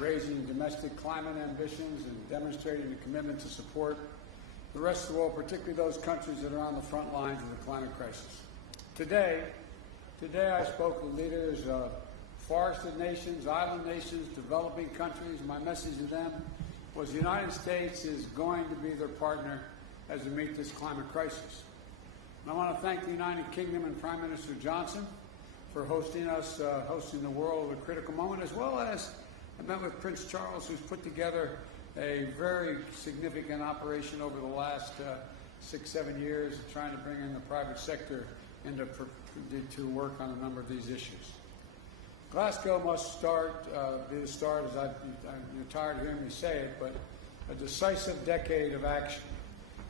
raising domestic climate ambitions and demonstrating a commitment to support the rest of the world, particularly those countries that are on the front lines of the climate crisis. Today I spoke with leaders of forested nations, island nations, developing countries. My message to them was the United States is going to be their partner as we meet this climate crisis. And I want to thank the United Kingdom and Prime Minister Johnson for hosting us, hosting the world at a critical moment, as well as I met with Prince Charles, who's put together a very significant operation over the last 6-7 years, trying to bring in the private sector to work on a number of these issues. Glasgow must be the start, as I'm tired of hearing me say it, but a decisive decade of action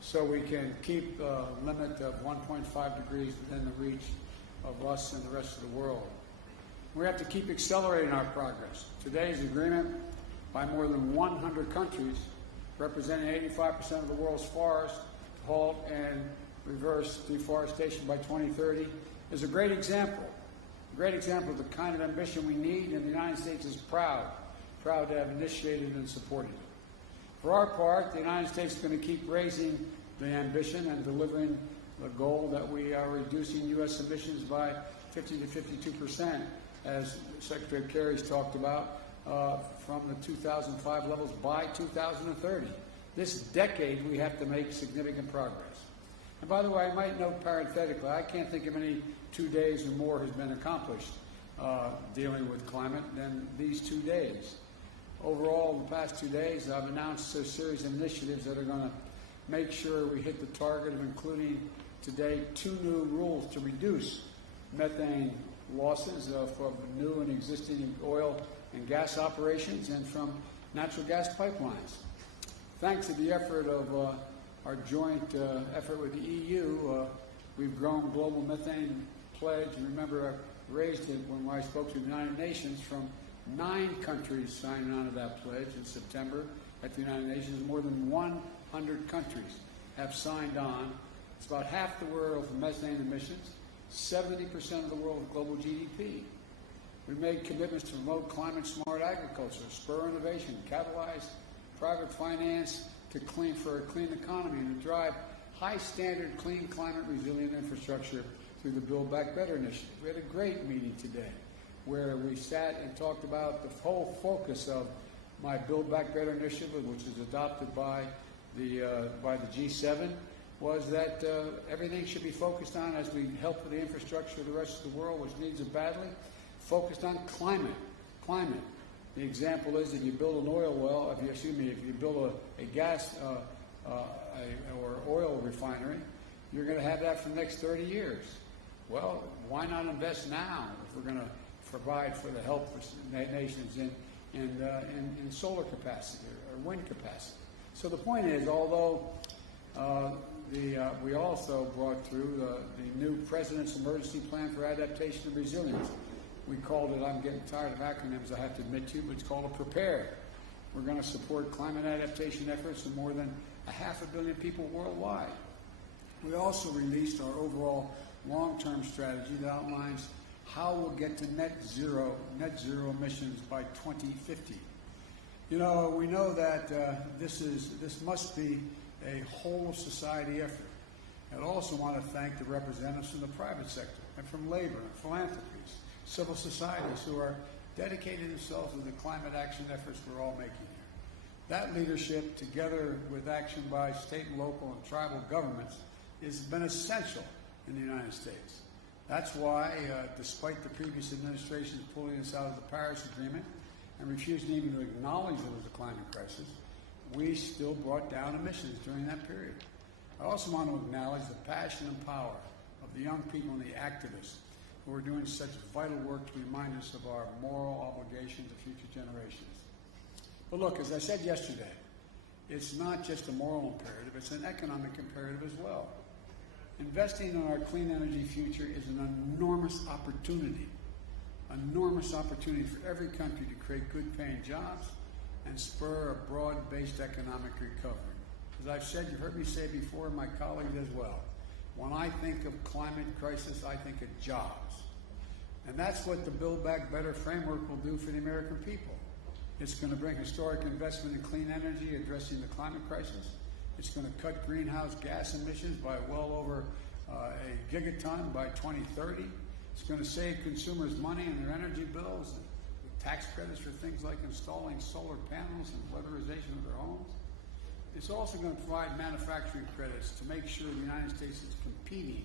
so we can keep the limit of 1.5 degrees within the reach of us and the rest of the world. We have to keep accelerating our progress. Today's agreement by more than 100 countries, representing 85% of the world's forests, to halt and reverse deforestation by 2030, is a great example of the kind of ambition we need, and the United States is proud to have initiated and supported it. For our part, the United States is going to keep raising the ambition and delivering the goal that we are reducing U.S. emissions by 50 to 52%, as Secretary Kerry's talked about, from the 2005 levels by 2030. This decade, we have to make significant progress. And by the way, I might note parenthetically, I can't think of any 2 days or more has been accomplished dealing with climate than these 2 days. Overall, in the past 2 days, I've announced a series of initiatives that are going to make sure we hit the target of including today 2 new rules to reduce methane losses from new and existing oil and gas operations and from natural gas pipelines. Thanks to the effort of our joint effort with the EU, we've grown global methane pledge. Remember, I raised it when I spoke to the United Nations from 9 countries signing on to that pledge in September at the United Nations. More than 100 countries have signed on. It's about half the world's methane emissions, 70% of the world's global GDP. We made commitments to promote climate-smart agriculture, spur innovation, catalyze private finance for a clean economy, and to drive high-standard, clean, climate-resilient infrastructure through the Build Back Better initiative. We had a great meeting today where we sat and talked about the whole focus of my Build Back Better initiative, which is adopted by the G7, was that everything should be focused on, as we help with the infrastructure of the rest of the world, which needs it badly, focused on climate. The example is that you build an oil well, if you build a gas or oil refinery, you're going to have that for the next 30 years. Well, why not invest now if we're going to provide for the help for nations in solar capacity or wind capacity? So the point is, although we also brought through the new President's Emergency Plan for Adaptation and Resilience. We called it, I'm getting tired of acronyms, I have to admit to you, but it's called a PREPARE. We're going to support climate adaptation efforts of more than 500 million people worldwide. We also released our overall long-term strategy that outlines how we'll get to net zero emissions by 2050. You know, we know that this must be a whole of society effort. I'd also want to thank the representatives from the private sector and from labor and philanthropies, civil societies who are dedicating themselves to the climate action efforts we're all making here. That leadership, together with action by state and local and tribal governments, has been essential in the United States. That's why, despite the previous administration's pulling us out of the Paris Agreement and refusing even to acknowledge there was a climate crisis, we still brought down emissions during that period. I also want to acknowledge the passion and power of the young people and the activists who are doing such vital work to remind us of our moral obligation to future generations. But look, as I said yesterday, it's not just a moral imperative, it's an economic imperative as well. Investing in our clean energy future is an enormous opportunity for every country to create good-paying jobs and spur a broad-based economic recovery. As I've said, you've heard me say before, and my colleagues as well, when I think of climate crisis, I think of jobs. And that's what the Build Back Better framework will do for the American people. It's going to bring historic investment in clean energy, addressing the climate crisis. It's going to cut greenhouse gas emissions by well over a gigaton by 2030. It's going to save consumers money on their energy bills, with tax credits for things like installing solar panels and weatherization of their homes. It's also going to provide manufacturing credits to make sure the United States is competing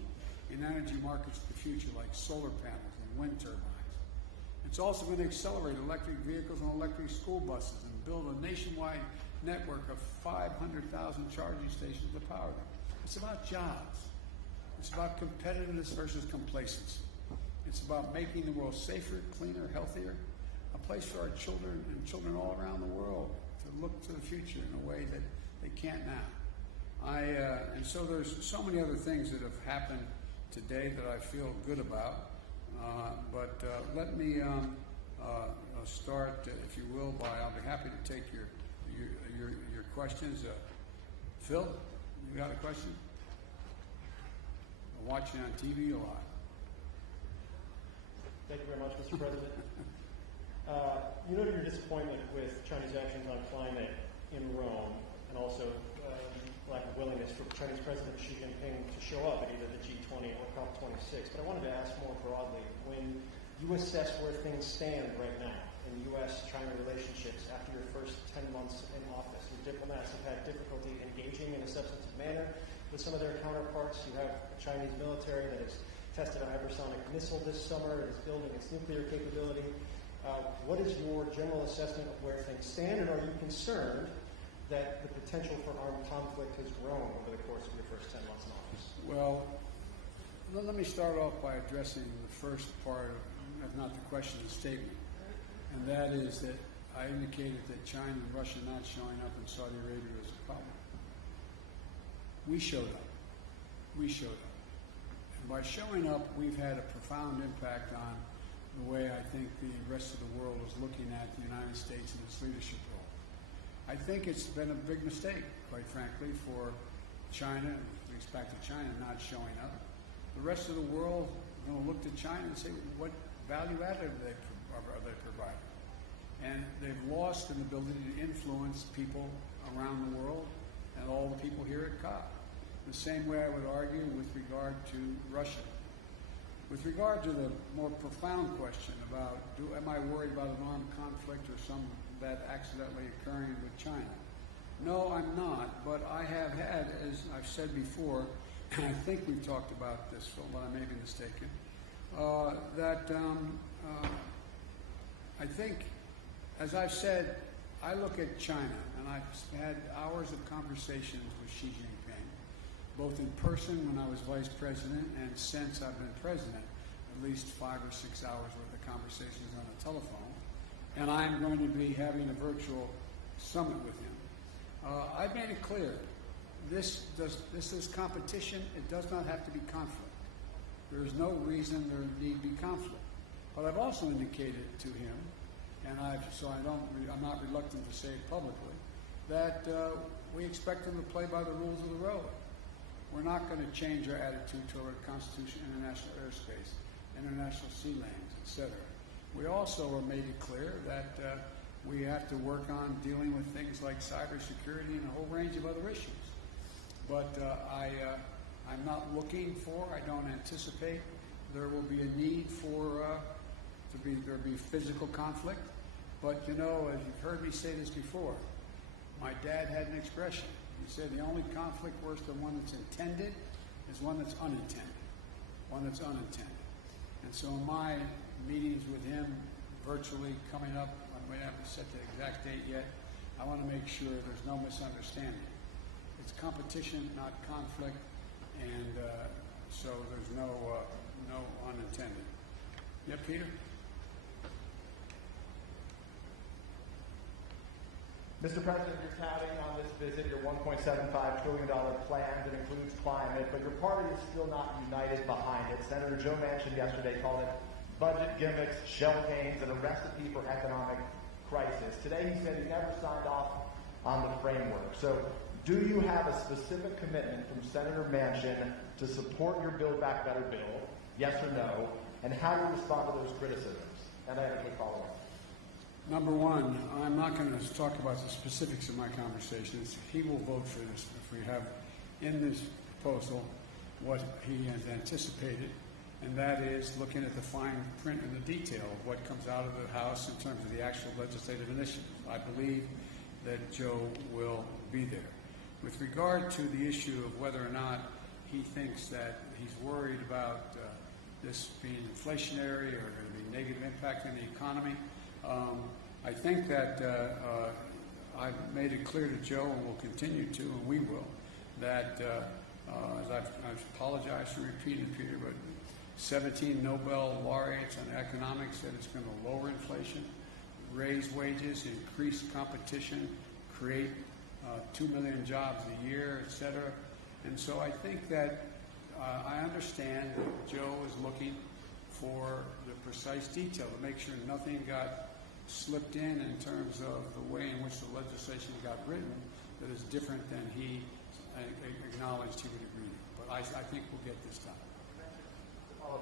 in energy markets of the future, like solar panels and wind turbines. It's also going to accelerate electric vehicles and electric school buses and build a nationwide network of 500,000 charging stations to power them. It's about jobs. It's about competitiveness versus complacency. It's about making the world safer, cleaner, healthier, a place for our children and children all around the world to look to the future in a way that they can't now. And so there's so many other things that have happened today that I feel good about. But let me start, if you will, by I'll be happy to take your questions. Phil, you got a question? I'm watching on TV a lot. Thank you very much, Mr. President. You noted your disappointment with Chinese actions on climate in Rome, and also lack of willingness for Chinese President Xi Jinping to show up at either the G20 or COP26. But I wanted to ask more broadly, when you assess where things stand right now in U.S.-China relationships after your first 10 months in office, your diplomats have had difficulty engaging in a substantive manner with some of their counterparts. You have a Chinese military that has tested a hypersonic missile this summer and is building its nuclear capability. What is your general assessment of where things stand, and are you concerned that the potential for armed conflict has grown over the course of your first 10 months in office? Well, let me start off by addressing the first part of, if not the question, the statement. And that is that I indicated that China and Russia not showing up in Saudi Arabia was a problem. We showed up. We showed up. And by showing up, we've had a profound impact on the way I think the rest of the world is looking at the United States and its leadership role. I think it's been a big mistake, quite frankly, for China, links back to China not showing up. The rest of the world is going to look to China and say, what value added are they providing? And they've lost an ability to influence people around the world and all the people here at COP. The same way I would argue with regard to Russia. With regard to the more profound question about, am I worried about an armed conflict or some that accidentally occurring with China? No, I'm not, but I have had, as I've said before, and I think we've talked about this, Phil, but I may be mistaken, I think, as I've said, I look at China, and I've had hours of conversations with Xi Jinping, both in person when I was vice president and since I've been president, at least 5 or 6 hours worth of conversations on the telephone. And I'm going to be having a virtual summit with him. I've made it clear, this is competition. It does not have to be conflict. There is no reason there need be conflict. But I've also indicated to him, and I'm not reluctant to say it publicly, that we expect him to play by the rules of the road. We're not going to change our attitude toward Constitution, international airspace, international sea lanes, etc. We also have made it clear that we have to work on dealing with things like cybersecurity and a whole range of other issues. But I'm not looking for, I don't anticipate there will be a need for there be physical conflict. But you know, as you've heard me say this before, my dad had an expression. He said the only conflict worse than one that's intended is one that's unintended. One that's unintended. And so in my meetings with him virtually coming up, I might have to set the exact date yet, I want to make sure there's no misunderstanding. It's competition, not conflict, and so there's no unintended. Yeah, Peter? Mr. President, you're touting on this visit your $1.75 trillion plan that includes climate, but your party is still not united behind it. Senator Joe Manchin yesterday called it budget gimmicks, shell games, and a recipe for economic crisis. Today he said he never signed off on the framework. So do you have a specific commitment from Senator Manchin to support your Build Back Better bill, yes or no, and how do you respond to those criticisms? And I have a quick follow-up. Number one, I'm not going to talk about the specifics of my conversations. He will vote for this if we have in this proposal what he has anticipated, and that is looking at the fine print and the detail of what comes out of the House in terms of the actual legislative initiative. I believe that Joe will be there. With regard to the issue of whether or not he thinks that he's worried about this being inflationary or going to be negative impact on the economy, I think that I've made it clear to Joe, and will continue to, and we will, that as I've apologized for repeating, Peter, but 17 Nobel laureates on economics said it's going to lower inflation, raise wages, increase competition, create 2 million jobs a year, et cetera. And so I think that I understand that Joe is looking for the precise detail to make sure nothing got slipped in terms of the way in which the legislation got written that is different than he acknowledged he would agree to. But I think we'll get this done.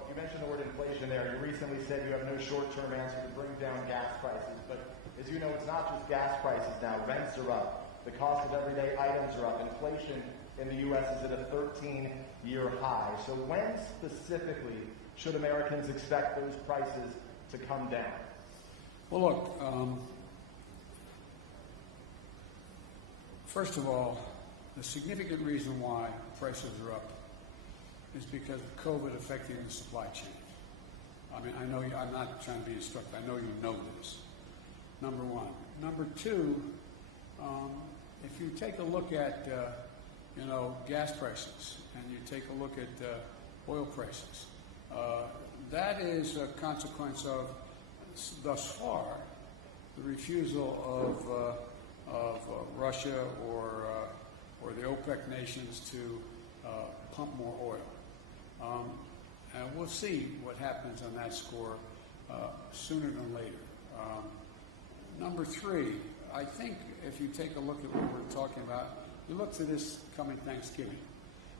You mentioned the word inflation there. You recently said you have no short-term answer to bring down gas prices. But as you know, it's not just gas prices now. Rents are up. The cost of everyday items are up. Inflation in the U.S. is at a 13-year high. So when specifically should Americans expect those prices to come down? Well, look, first of all, the significant reason why prices are up is because of COVID affecting the supply chain. I mean, I know I'm not trying to be instructive. I know you know this. Number one. Number two, if you take a look at gas prices and you take a look at oil prices, that is a consequence of, thus far, the refusal of Russia or the OPEC nations to pump more oil. And we'll see what happens on that score sooner than later. Number three, I think if you take a look at what we're talking about, you look to this coming Thanksgiving.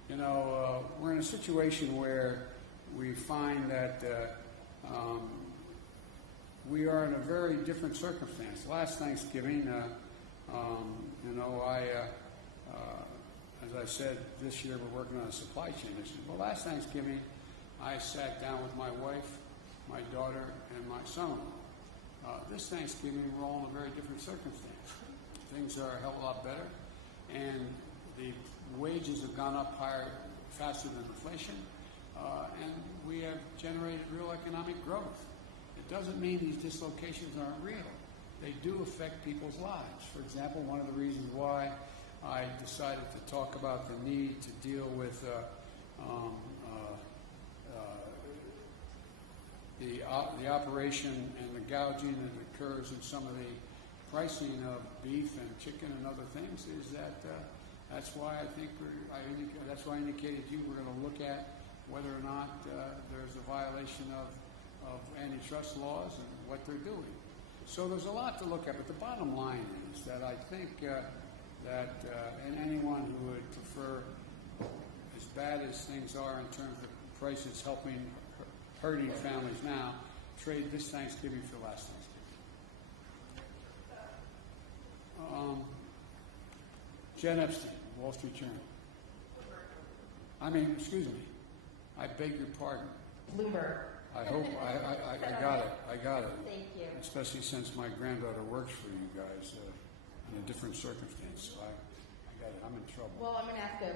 We're in a situation where we find that we are in a very different circumstance. Last Thanksgiving, as I said, this year we're working on a supply chain issue. Well, last Thanksgiving, I sat down with my wife, my daughter, and my son-in-law. This Thanksgiving, we're all in a very different circumstance. Things are a hell of a lot better, and the wages have gone up higher, faster than inflation, and we have generated real economic growth. It doesn't mean these dislocations aren't real. They do affect people's lives. For example, one of the reasons why I decided to talk about the need to deal with the operation and the gouging that occurs in some of the pricing of beef and chicken and other things is that that's why I think that's why I indicated to you we're going to look at whether or not there's a violation of antitrust laws and what they're doing. So there's a lot to look at, but the bottom line is that I think and anyone who would prefer, as bad as things are in terms of prices hurting families now, trade this Thanksgiving for last Thanksgiving. Jen Epstein, Wall Street Journal. Excuse me. I beg your pardon. Bloomberg. I hope I got it. I got it. Thank you. Especially since my granddaughter works for you guys in a different circumstance. So I got it. I'm in trouble. Well, I'm going to ask a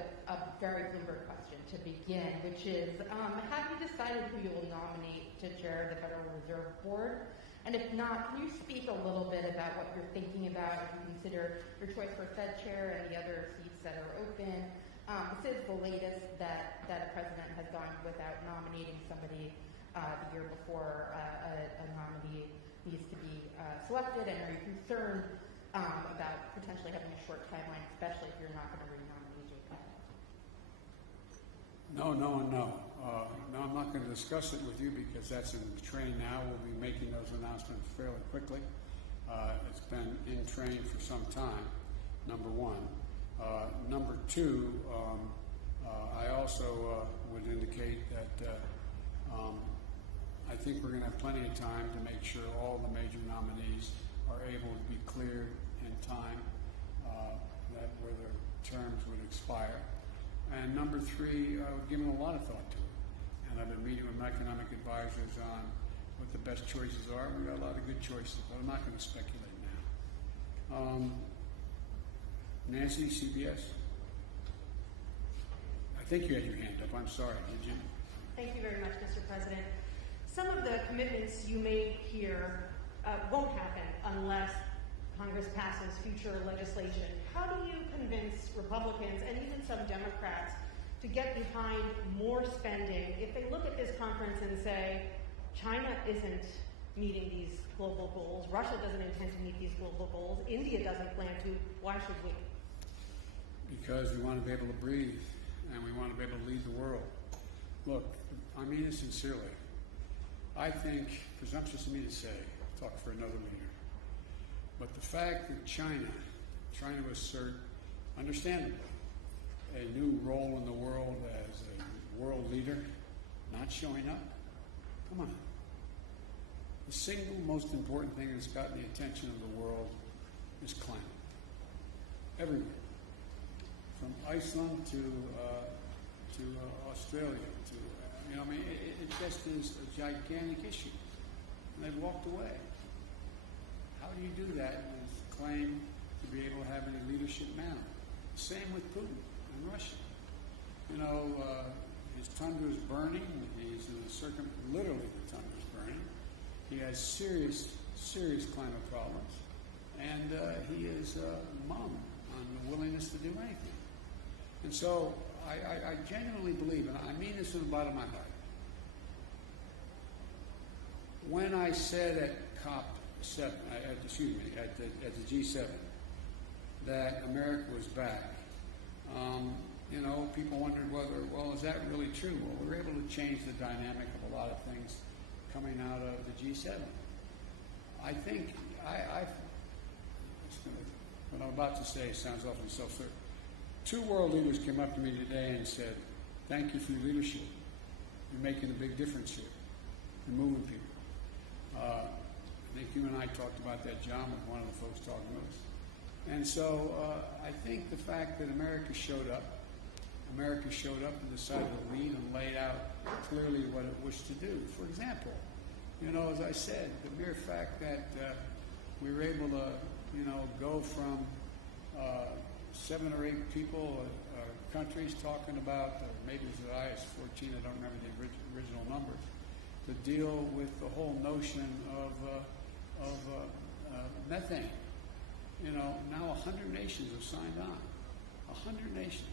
very Bloomberg question to begin, which is, have you decided who you will nominate to chair the Federal Reserve Board? And if not, can you speak a little bit about what you're thinking about if you consider your choice for Fed chair and the other seats that are open? This is the latest that a president has gone without nominating somebody the year before a nominee needs to be selected. And are you concerned about potentially having a short timeline, especially if you're not going to re-nominate Jay Powell? No. No, I'm not going to discuss it with you because that's in train now. We'll be making those announcements fairly quickly. It's been in train for some time, number one. Number two, I also would indicate that I think we're going to have plenty of time to make sure all the major nominees are able to be cleared in time, that where the terms would expire. And number three, I've given a lot of thought to it. And I've been meeting with my economic advisors on what the best choices are. We've got a lot of good choices, but I'm not going to speculate now. Nancy, CBS? I think you had your hand up. I'm sorry. Did you? Thank you very much, Mr. President. Some of the commitments you made here won't happen unless Congress passes future legislation. How do you convince Republicans and even some Democrats to get behind more spending if they look at this conference and say, China isn't meeting these global goals, Russia doesn't intend to meet these global goals, India doesn't plan to, why should we? Because we want to be able to breathe and we want to be able to lead the world. Look, I mean it sincerely. I think, presumptuous of me to say, talk for another leader, but the fact that China, trying to assert, understandably, a new role in the world as a world leader, not showing up, come on. The single most important thing that's gotten the attention of the world is climate. Everywhere. From Iceland to Australia, it just is a gigantic issue. And they've walked away. How do you do that and claim to be able to have any leadership now? Same with Putin and Russia. His tundra is burning. He's in the literally the tundra is burning. He has serious climate problems. And he is mum on the willingness to do anything. And so I genuinely believe, and I mean this from the bottom of my heart, when I said at COP7, at the G7, that America was back, people wondered whether, well, is that really true? Well, we were able to change the dynamic of a lot of things coming out of the G7. I think what I'm about to say sounds awfully self-certain. 2 world leaders came up to me today and said, thank you for your leadership. You're making a big difference here. You're moving people. I think you and I talked about that, John, with one of the folks talking to us. And so I think the fact that America showed up and decided to lead and laid out clearly what it wished to do. For example, as I said, the mere fact that we were able to, go from 7 or 8 people, countries talking about, or maybe it was as high as 14, I don't remember the original numbers, to deal with the whole notion of methane. Now 100 nations have signed on. 100 nations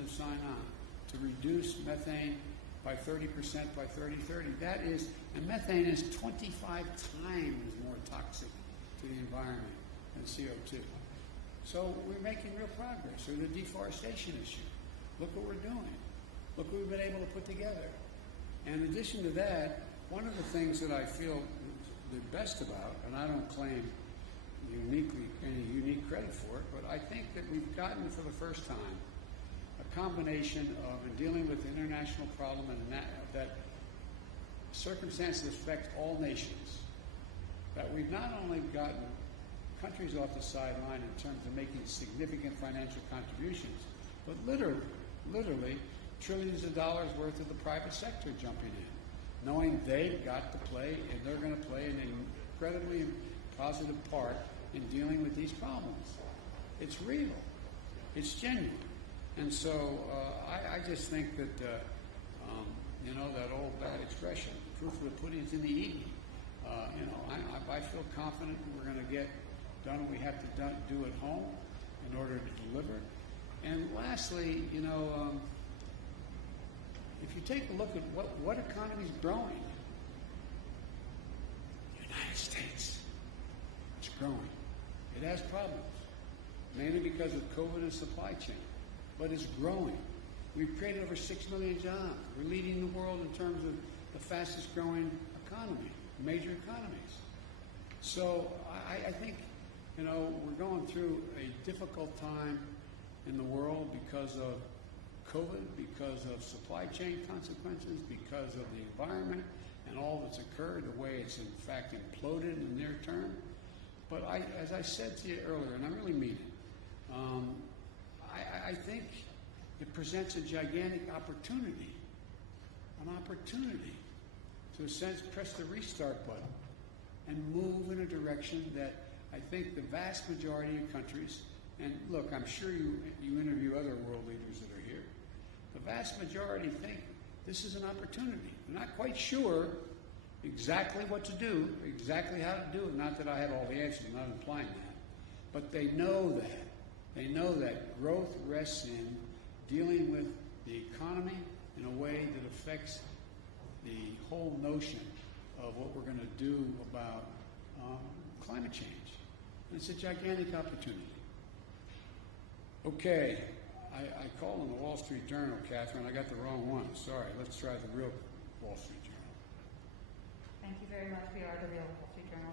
have signed on to reduce methane by 30% by 2030. And methane is 25 times more toxic to the environment than CO2. So we're making real progress. Or the deforestation issue. Look what we're doing. Look what we've been able to put together. And in addition to that, one of the things that I feel the best about, and I don't claim any unique credit for it, but I think that we've gotten for the first time a combination of dealing with the international problem and that circumstances affect all nations, that we've not only gotten countries off the sideline in terms of making significant financial contributions, but literally trillions of dollars worth of the private sector jumping in, knowing they've got to play and they're going to play an incredibly positive part in dealing with these problems. It's real. It's genuine. And so I just think that, that old bad expression, proof of the pudding's in the eating. I feel confident we're going to get done what we have to do at home in order to deliver. And lastly, if you take a look at what economy is growing, the United States, it's growing. It has problems, mainly because of COVID and supply chain, but it's growing. We've created over 6 million jobs. We're leading the world in terms of the fastest growing economy, major economies. So I think, we're going through a difficult time in the world because of COVID, because of supply chain consequences, because of the environment, and all that's occurred, the way it's in fact imploded in the near term. But as I said to you earlier, and I really mean it, I think it presents a gigantic opportunity, to, in a sense, press the restart button and move in a direction that I think the vast majority of countries, and look, I'm sure you interview other world leaders that are here, the vast majority think this is an opportunity. They're not quite sure exactly what to do, exactly how to do it. Not that I have all the answers, I'm not implying that. But they know that. They know that growth rests in dealing with the economy in a way that affects the whole notion of what we're going to do about climate change. And it's a gigantic opportunity. Okay, I called on the Wall Street Journal, Catherine. I got the wrong one. Sorry. Let's try the real Wall Street Journal. Thank you very much. We are the real Wall Street Journal.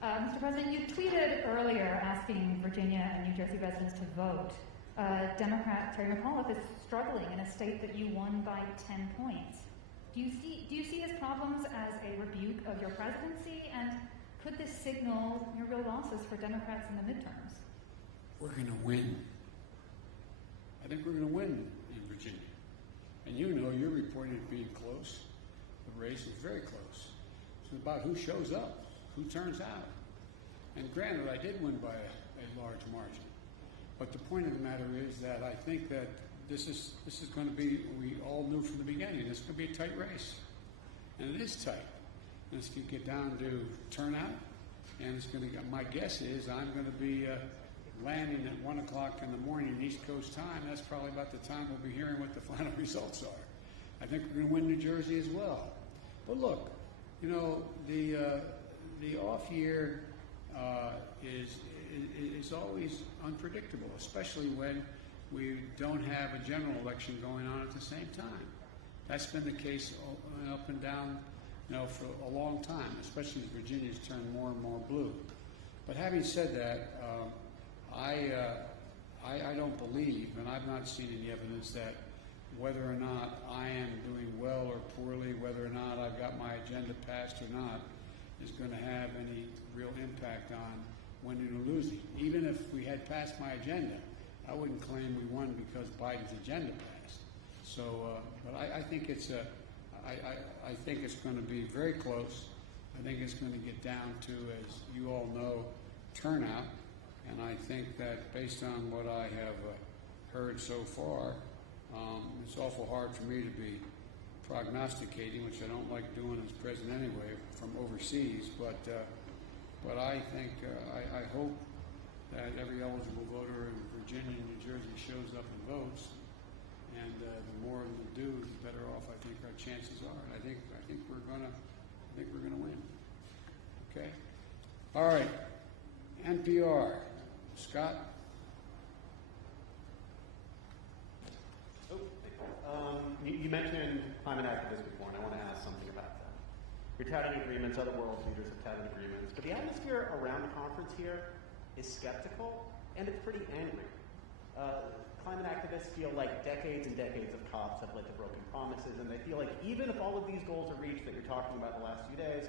Mr. President, you tweeted earlier asking Virginia and New Jersey residents to vote. Democrat Terry McAuliffe is struggling in a state that you won by 10 points. Do you see his problems as a rebuke of your presidency, and could this signal your real losses for Democrats in the midterms? We're going to win. I think we're going to win in Virginia. And you know, you're reporting it being close. The race is very close. It's about who shows up, who turns out. And granted, I did win by a large margin. But the point of the matter is that I think that this is going to be, we all knew from the beginning, it's going to be a tight race. And it is tight. And it's going to get down to turnout. And it's going to, my guess is I'm going to be landing at 1 o'clock in the morning East Coast time. That's probably about the time we'll be hearing what the final results are. I think we're going to win New Jersey as well. But look, you know, the off year is always unpredictable, especially when we don't have a general election going on at the same time. That's been the case up and down, you know, for a long time, especially as Virginia's turned more and more blue. But having said that, I don't believe, and I've not seen any evidence that whether or not I am doing well or poorly, whether or not I've got my agenda passed or not, is going to have any real impact on winning or losing. Even if we had passed my agenda, I wouldn't claim we won because Biden's agenda passed. So, but I think it's I think it's going to be very close. I think it's going to get down to, as you all know, turnout. And I think that based on what I have heard so far, it's awful hard for me to be prognosticating, which I don't like doing as president anyway, from overseas. But I think, I hope that every eligible voter in Virginia and New Jersey shows up and votes. And the more we do, the better off I think our chances are. I think we're gonna win. Okay. All right. NPR. Scott? You mentioned climate activists before, and I want to ask something about that. You're touting agreements, other world leaders have touted agreements, but the atmosphere around the conference here is skeptical, and it's pretty angry. Climate activists feel like decades and decades of COPs have led to broken promises, and they feel like even if all of these goals are reached that you're talking about the last few days,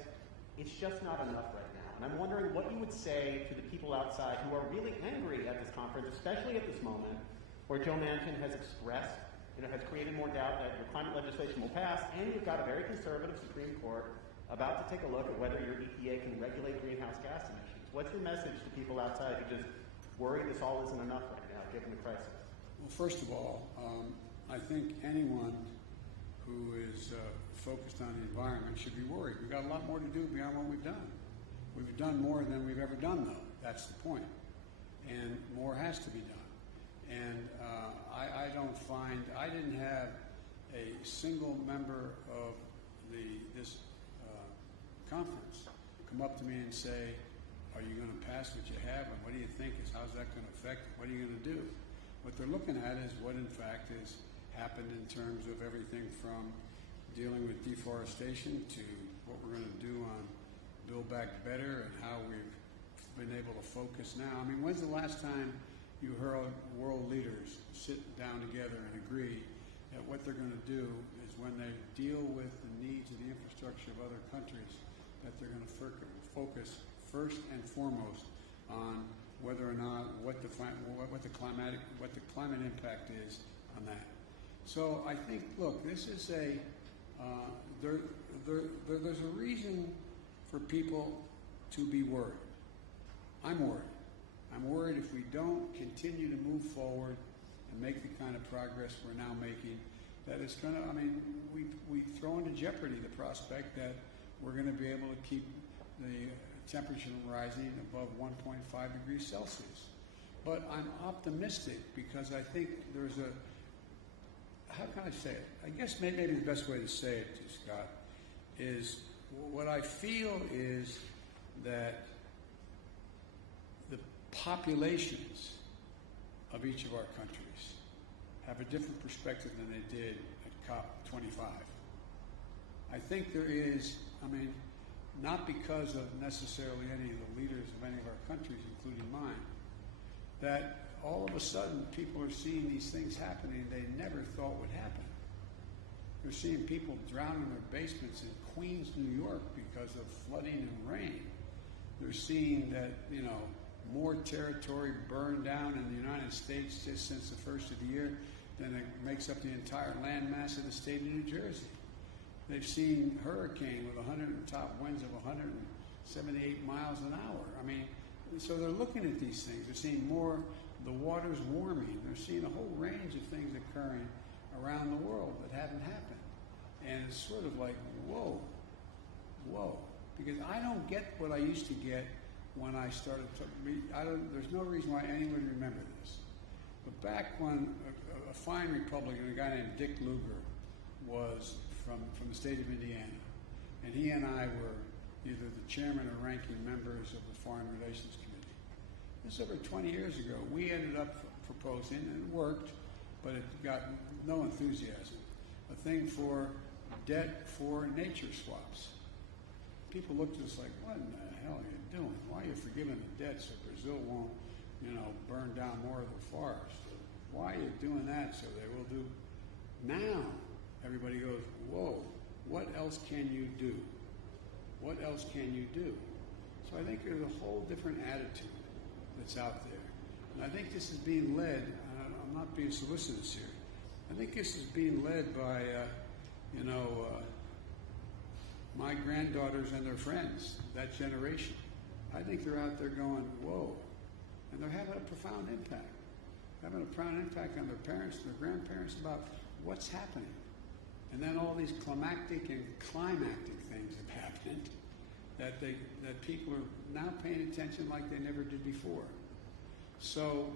it's just not enough right now. And I'm wondering what you would say to the people outside who are really angry at this conference, especially at this moment, where Joe Manchin has expressed, has created more doubt that your climate legislation will pass, and you've got a very conservative Supreme Court about to take a look at whether your EPA can regulate greenhouse gas emissions. What's your message to people outside who just worry this all isn't enough right now, given the crisis? Well, first of all, I think anyone who is focused on the environment should be worried. We've got a lot more to do beyond what we've done. We've done more than we've ever done, though. That's the point. And more has to be done. And I don't find, I didn't have a single member of this conference come up to me and say, are you going to pass what you have, and what do you think how's that going to affect it? What are you going to do? What they're looking at is what in fact has happened in terms of everything from dealing with deforestation to what we're going to do on Build Back Better and how we've been able to focus now. I mean, when's the last time you heard world leaders sit down together and agree that what they're going to do is when they deal with the needs of the infrastructure of other countries, that they're going to focus first and foremost on whether or not what the climate impact is on that. So I think, look, this is there's a reason for people to be worried. I'm worried. I'm worried if we don't continue to move forward and make the kind of progress we're now making, that it's going to, we throw into jeopardy the prospect that we're going to be able to keep the temperature rising above 1.5 degrees Celsius. But I'm optimistic because I think there's how can I say it? I guess maybe the best way to say it, Scott, is what I feel is that the populations of each of our countries have a different perspective than they did at COP25. I think there is, not because of necessarily any of the leaders of any of our countries, including mine, that all of a sudden people are seeing these things happening they never thought would happen. They're seeing people drown in their basements in Queens, New York because of flooding and rain. They're seeing that, more territory burned down in the United States just since the first of the year than it makes up the entire landmass of the state of New Jersey. They've seen hurricane with top winds of 178 miles an hour. So they're looking at these things. They're seeing the water's warming. They're seeing a whole range of things occurring around the world that haven't happened. And it's sort of like, whoa. Because I don't get what I used to get when I started there's no reason why anyone would remember this. But back when a fine Republican, a guy named Dick Lugar, was from the state of Indiana, and he and I were either the chairman or ranking members of the Foreign Relations Committee. This is over 20 years ago. We ended up proposing, and it worked, but it got no enthusiasm, a thing for debt for nature swaps. People looked at us like, what in the hell are you doing? Why are you forgiving the debt so Brazil won't, burn down more of their forests? Why are you doing that so they will do? Now, everybody goes, whoa, what else can you do? What else can you do? So I think there's a whole different attitude that's out there. And I think this is being led, I'm not being solicitous here, I think this is being led by, my granddaughters and their friends, that generation. I think they're out there going, whoa. And they're having a profound impact. Having a profound impact on their parents and their grandparents about what's happening. And then all these climactic and climactic things have happened that people are now paying attention like they never did before. So,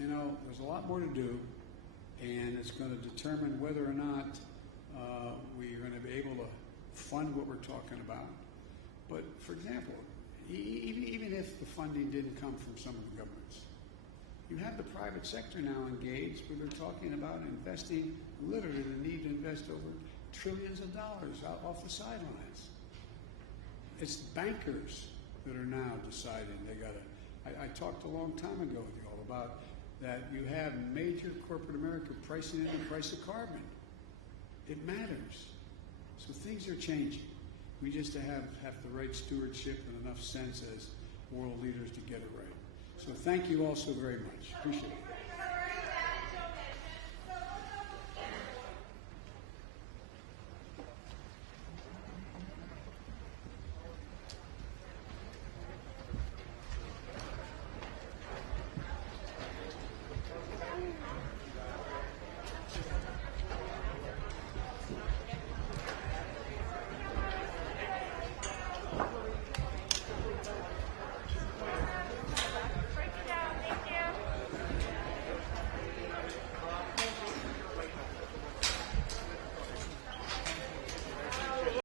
there's a lot more to do, and it's going to determine whether or not we're going to be able to fund what we're talking about. But, for example, even if the funding didn't come from some of the governments, you have the private sector now engaged where they're talking about investing, literally the need to invest over trillions of dollars off the sidelines. It's bankers that are now deciding they got to. I talked a long time ago with you all about that you have major corporate America pricing in the price of carbon. It matters. So things are changing. We just have the right stewardship and enough sense as world leaders to get it right. So thank you all so very much. Appreciate it.